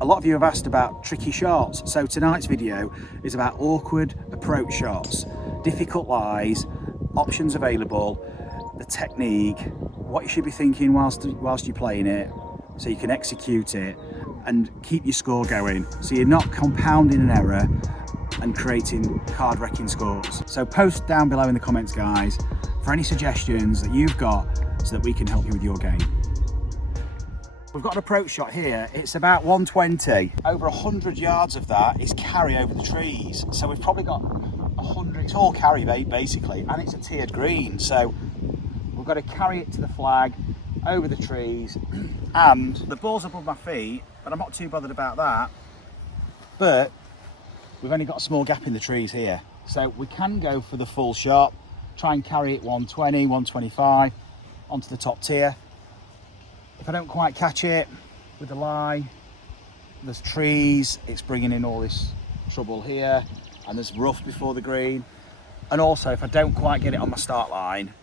A lot of you have asked about tricky shots, so tonight's video is about awkward approach shots, difficult lies, options available, the technique, what you should be thinking whilst you're playing it, so you can execute it and keep your score going, so you're not compounding an error and creating card wrecking scores. So post down below in the comments, guys, for any suggestions that you've got so that we can help you with your game. We've got an approach shot here. It's about 120. Over 100 yards of that is carry over the trees. So we've probably got 100, it's all carry basically, and it's a tiered green. So we've got to carry it to the flag, over the trees, and the ball's above my feet, but I'm not too bothered about that. But we've only got a small gap in the trees here. So we can go for the full shot, try and carry it 120, 125 onto the top tier. If I don't quite catch it with the lie, there's trees, it's bringing in all this trouble here, and there's rough before the green. And also, if I don't quite get it on my start line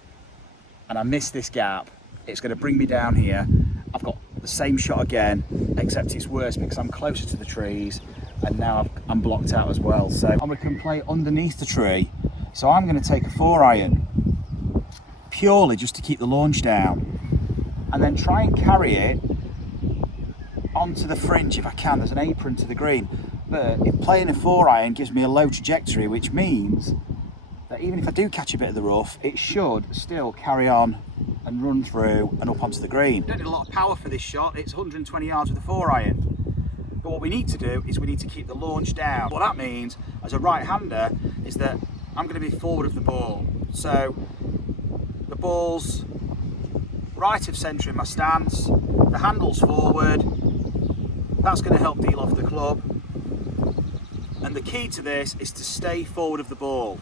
and I miss this gap, it's going to bring me down here. I've got the same shot again, except it's worse because I'm closer to the trees and now I'm blocked out as well. So we can play underneath the tree. So I'm going to take a 4-iron purely just to keep the launch down, and then try and carry it onto the fringe if I can. There's an apron to the green, but if playing a 4-iron gives me a low trajectory, which means that even if I do catch a bit of the rough, it should still carry on and run through and up onto the green. Don't need a lot of power for this shot. It's 120 yards with a 4-iron. But what we need to do is we need to keep the launch down. What that means as a right-hander is that I'm going to be forward of the ball. So the ball's right of centre in my stance, the handle's forward, that's going to help deal off the club. And the key to this is to stay forward of the ball.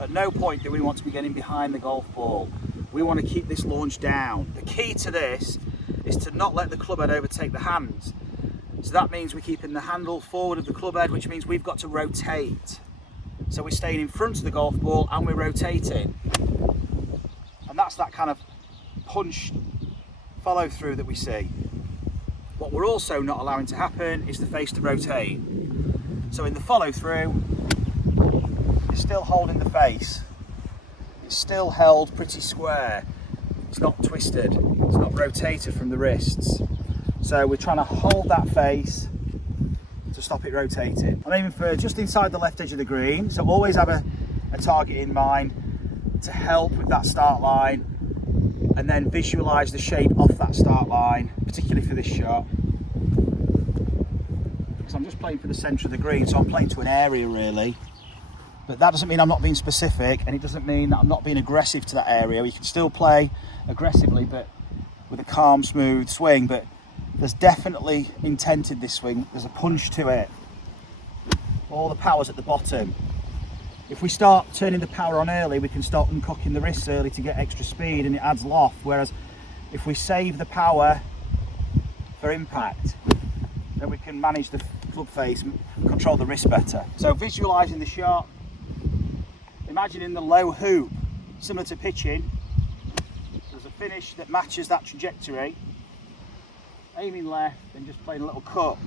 At no point do we want to be getting behind the golf ball. We want to keep this launch down. The key to this is to not let the club head overtake the hands. So that means we're keeping the handle forward of the club head, which means we've got to rotate. So we're staying in front of the golf ball and we're rotating. And that's that kind of punch follow through that we see. What we're also not allowing to happen is the face to rotate. So in the follow through, it's still holding the face. It's still held pretty square. It's not twisted. It's not rotated from the wrists. So we're trying to hold that face to stop it rotating. I'm aiming for just inside the left edge of the green. So always have a target in mind to help with that start line, and then visualise the shape off that start line, particularly for this shot. Because I'm just playing for the centre of the green, so I'm playing to an area really. But that doesn't mean I'm not being specific, and it doesn't mean that I'm not being aggressive to that area. You can still play aggressively, but with a calm, smooth swing. But there's definitely intent in this swing. There's a punch to it. All the power's at the bottom. If we start turning the power on early, we can start uncocking the wrists early to get extra speed, and it adds loft. Whereas if we save the power for impact, then we can manage the club face and control the wrist better. So visualising the shot, imagining the low hoop, similar to pitching. So there's a finish that matches that trajectory. Aiming left and just playing a little cut.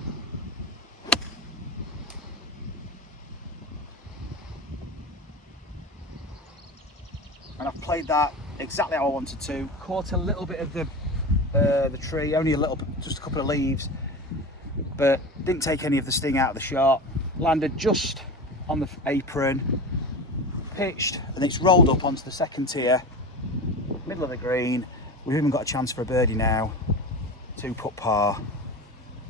And I've played that exactly how I wanted to. Caught a little bit of the tree, only a little, just a couple of leaves, but didn't take any of the sting out of the shot. Landed just on the apron, pitched, and it's rolled up onto the second tier, middle of the green. We've even got a chance for a birdie now. 2-putt par.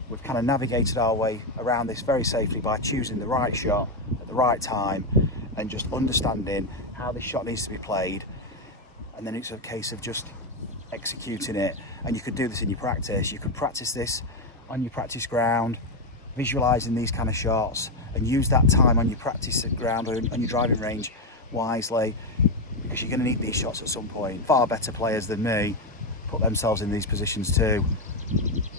We've kind of navigated our way around this very safely by choosing the right shot at the right time and just understanding how this shot needs to be played, and then it's a case of just executing it. And you could do this in your practice. You could practice this on your practice ground, visualizing these kind of shots, and use that time on your practice ground or on your driving range wisely, because you're going to need these shots at some point. Far better players than me put themselves in these positions too,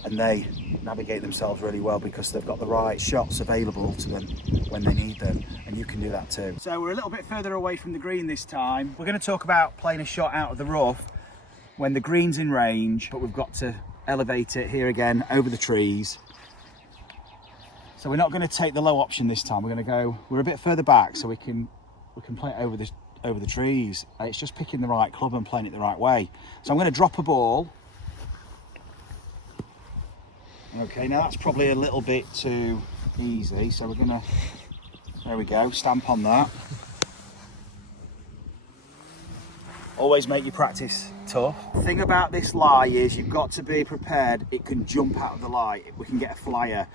and they navigate themselves really well because they've got the right shots available to them when they need them, and you can do that too. So we're a little bit further away from the green this time. We're going to talk about playing a shot out of the rough when the green's in range, but we've got to elevate it here again over the trees. So we're not going to take the low option this time. We're a bit further back so we can play it over the trees. It's just picking the right club and playing it the right way. So I'm going to drop a ball. Okay, now that's probably a little bit too easy. So we're going to, there we go, stamp on that. Always make your practice tough. The thing about this lie is you've got to be prepared. It can jump out of the lie. We can get a flyer.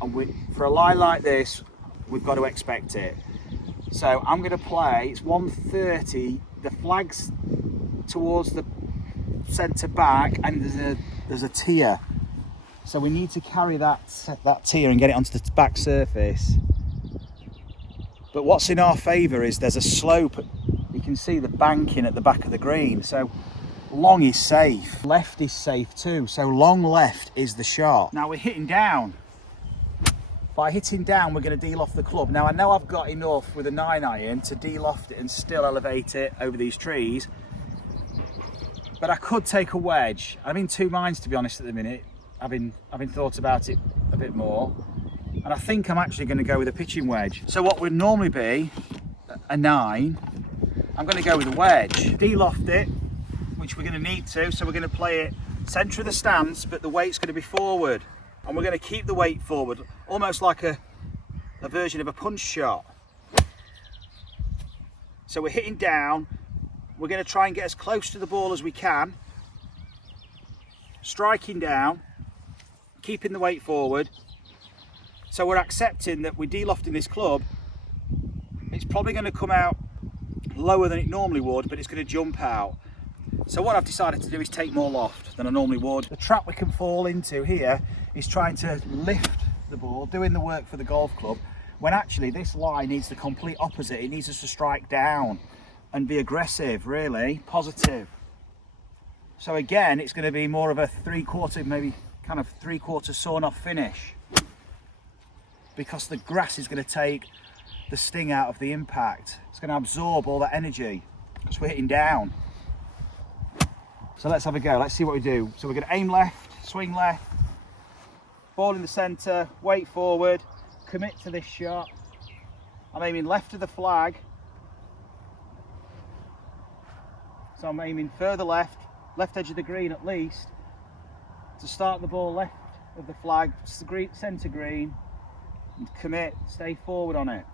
And for a lie like this, we've got to expect it. So I'm going to play, it's 130, the flag's towards the centre back and there's a tier. So we need to carry that tier and get it onto the back surface. But what's in our favour is there's a slope. You can see the banking at the back of the green. So long is safe. Left is safe too. So long left is the shot. Now we're hitting down. By hitting down, we're going to deloft the club. Now I know I've got enough with a 9-iron to deloft it and still elevate it over these trees. But I could take a wedge. I'm in two minds, to be honest, at the minute. Having thought about it a bit more. And I think I'm actually going to go with a pitching wedge. So what would normally be a 9, I'm going to go with a wedge. Deloft it, which we're going to need to. So we're going to play it centre of the stance, but the weight's going to be forward. And we're going to keep the weight forward, almost like a version of a punch shot. So we're hitting down. We're going to try and get as close to the ball as we can. Striking down, keeping the weight forward. So we're accepting that we're delofting this club. It's probably going to come out lower than it normally would, but it's going to jump out. So what I've decided to do is take more loft than I normally would. The trap we can fall into here is trying to lift the ball, doing the work for the golf club, when actually this lie needs the complete opposite. It needs us to strike down and be aggressive, really, positive. So again, it's going to be more of a three-quarter, maybe kind of three-quarter sawn-off finish, because the grass is going to take the sting out of the impact. It's going to absorb all that energy because we're hitting down. So let's have a go. Let's see what we do. So we're going to aim left, swing left, ball in the centre, weight forward, commit to this shot. I'm aiming left of the flag. So I'm aiming further left edge of the green at least, to start the ball left of the flag, centre green, and commit, stay forward on it.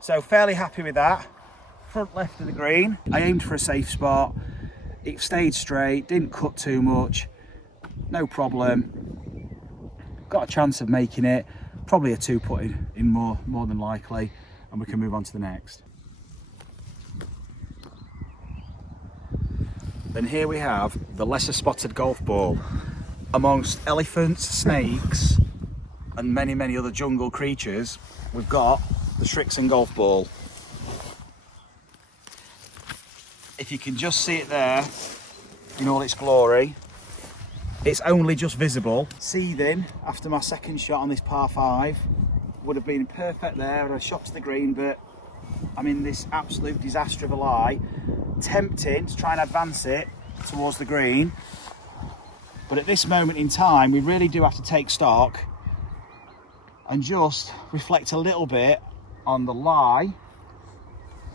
So fairly happy with that. Front left of the green. I aimed for a safe spot. It stayed straight, didn't cut too much. No problem. Got a chance of making it. Probably a 2-putt in more than likely, and we can move on to the next. Then here we have the lesser spotted golf ball. Amongst elephants, snakes, and many other jungle creatures, we've got the Srixon golf ball. If you can just see it there in all its glory, it's only just visible. Seething after my second shot on this par 5. Would have been perfect there, and I shot to the green, but I'm in this absolute disaster of a lie. Tempting to try and advance it towards the green. But at this moment in time, we really do have to take stock and just reflect a little bit on the lie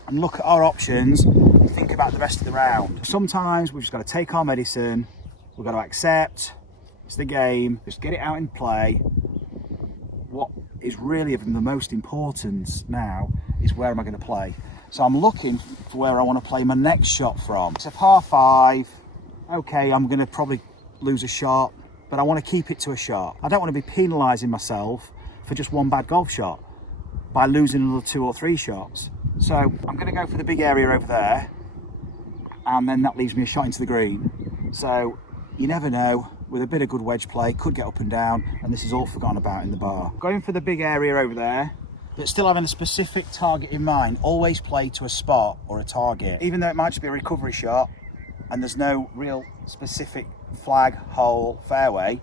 and look at our options and think about the rest of the round. Sometimes we've just got to take our medicine. We've got to accept it's the game, just get it out and play. What is really of the most importance now is where am I going to play. So I'm looking for where I want to play my next shot from. It's a par 5. Okay, I'm going to probably lose a shot, but I want to keep it to a shot. I don't want to be penalising myself for just one bad golf shot by losing another 2 or 3 shots. So I'm going to go for the big area over there, and then that leaves me a shot into the green. So you never know, with a bit of good wedge play, could get up and down, and this is all forgotten about in the bar. Going for the big area over there, but still having a specific target in mind. Always play to a spot or a target. Even though it might just be a recovery shot, and there's no real specific flag, hole, fairway,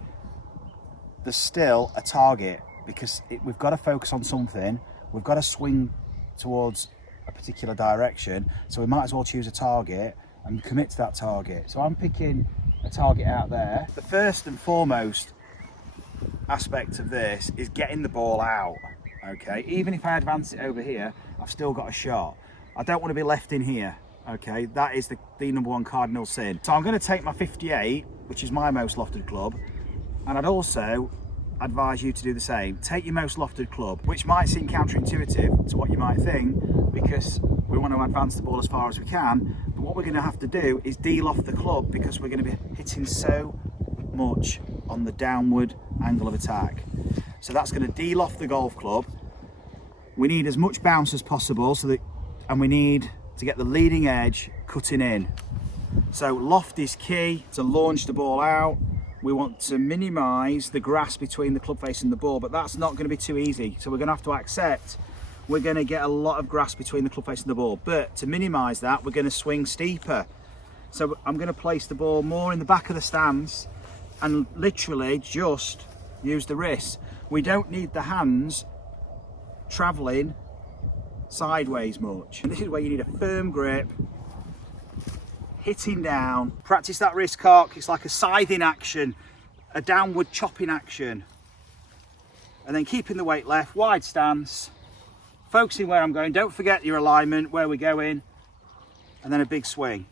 there's still a target, because we've got to focus on something. We've got to swing towards a particular direction, so we might as well choose a target and commit to that target. So I'm picking a target out there. The first and foremost aspect of this is getting the ball out, okay? Even if I advance it over here, I've still got a shot. I don't want to be left in here, okay? That is the number one cardinal sin. So I'm going to take my 58, which is my most lofted club, and I'd also advise you to do the same. Take your most lofted club, which might seem counterintuitive to what you might think, because we want to advance the ball as far as we can, but what we're going to have to do is de-loft the club, because we're going to be hitting so much on the downward angle of attack. So that's going to de-loft the golf club. We need as much bounce as possible, and we need to get the leading edge cutting in. So loft is key to launch the ball out. We want to minimise the grass between the club face and the ball, but that's not going to be too easy. So we're going to have to accept we're going to get a lot of grass between the club face and the ball. But to minimise that, we're going to swing steeper. So I'm going to place the ball more in the back of the stance and literally just use the wrists. We don't need the hands travelling sideways much. And this is where you need a firm grip, hitting down. Practice that wrist cock. It's like a scything action, a downward chopping action. And then keeping the weight left, wide stance, focusing where I'm going. Don't forget your alignment, where we're going, and then a big swing.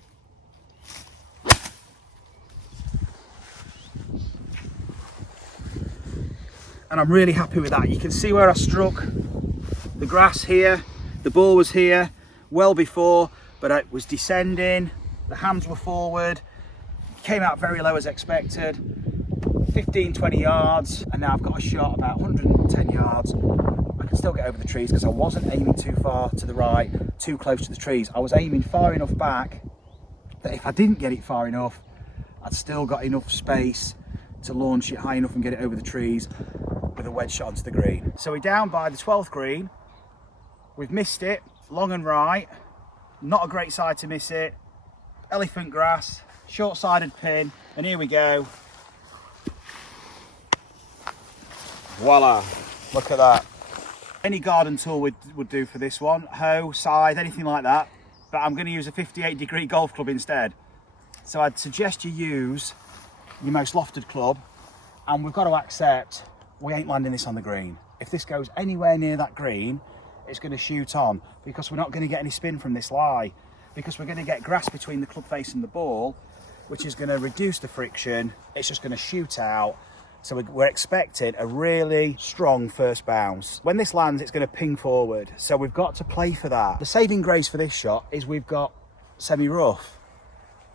And I'm really happy with that. You can see where I struck the grass here. The ball was here well before, but it was descending. The hands were forward, came out very low as expected, 15-20 yards, and now I've got a shot about 110 yards. I can still get over the trees because I wasn't aiming too far to the right, too close to the trees. I was aiming far enough back that if I didn't get it far enough, I'd still got enough space to launch it high enough and get it over the trees with a wedge shot onto the green. So we're down by the 12th green. We've missed it, long and right. Not a great side to miss it. Elephant grass, short-sided pin, and here we go. Voila, look at that. Any garden tool would do for this one, hoe, scythe, anything like that, but I'm going to use a 58-degree golf club instead. So I'd suggest you use your most lofted club, and we've got to accept we ain't landing this on the green. If this goes anywhere near that green, it's going to shoot on, because we're not going to get any spin from this lie, because we're going to get grass between the club face and the ball, which is going to reduce the friction. It's just going to shoot out. So we're expecting a really strong first bounce. When this lands, it's going to ping forward. So we've got to play for that. The saving grace for this shot is we've got semi-rough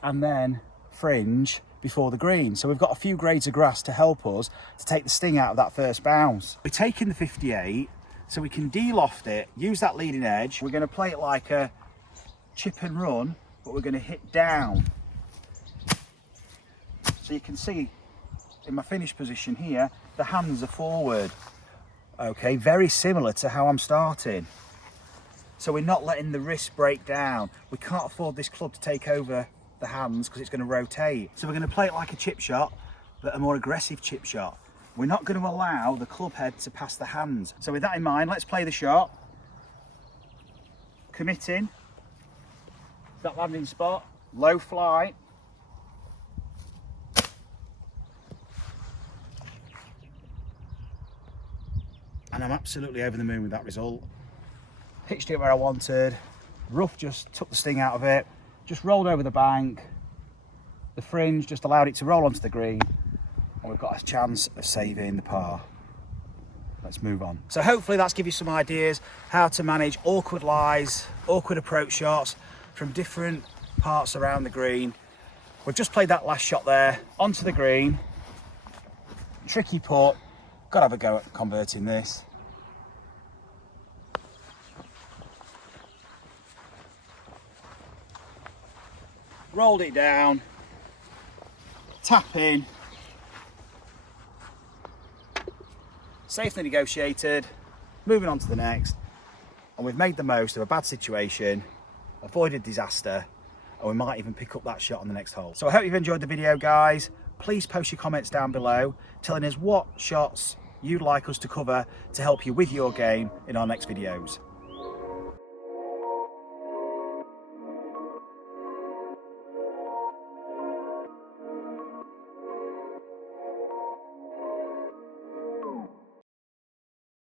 and then fringe before the green. So we've got a few grades of grass to help us to take the sting out of that first bounce. We're taking the 58, so we can de-loft it, use that leading edge. We're going to play it like a chip and run, but we're going to hit down. So you can see in my finish position here, the hands are forward. Okay, very similar to how I'm starting. So we're not letting the wrist break down. We can't afford this club to take over the hands because it's going to rotate. So we're going to play it like a chip shot, but a more aggressive chip shot. We're not going to allow the club head to pass the hands. So with that in mind, let's play the shot. Committing. That landing spot, low flight. And I'm absolutely over the moon with that result. Pitched it where I wanted. Rough just took the sting out of it. Just rolled over the bank. The fringe just allowed it to roll onto the green. And we've got a chance of saving the par. Let's move on. So hopefully that's given you some ideas how to manage awkward lies, awkward approach shots from different parts around the green. We've just played that last shot there onto the green. Tricky putt. Got to have a go at converting this. Rolled it down, tap in, safely negotiated, moving on to the next, and we've made the most of a bad situation, avoided disaster, and we might even pick up that shot on the next hole. So I hope you've enjoyed the video, guys. Please post your comments down below telling us what shots you'd like us to cover to help you with your game in our next videos.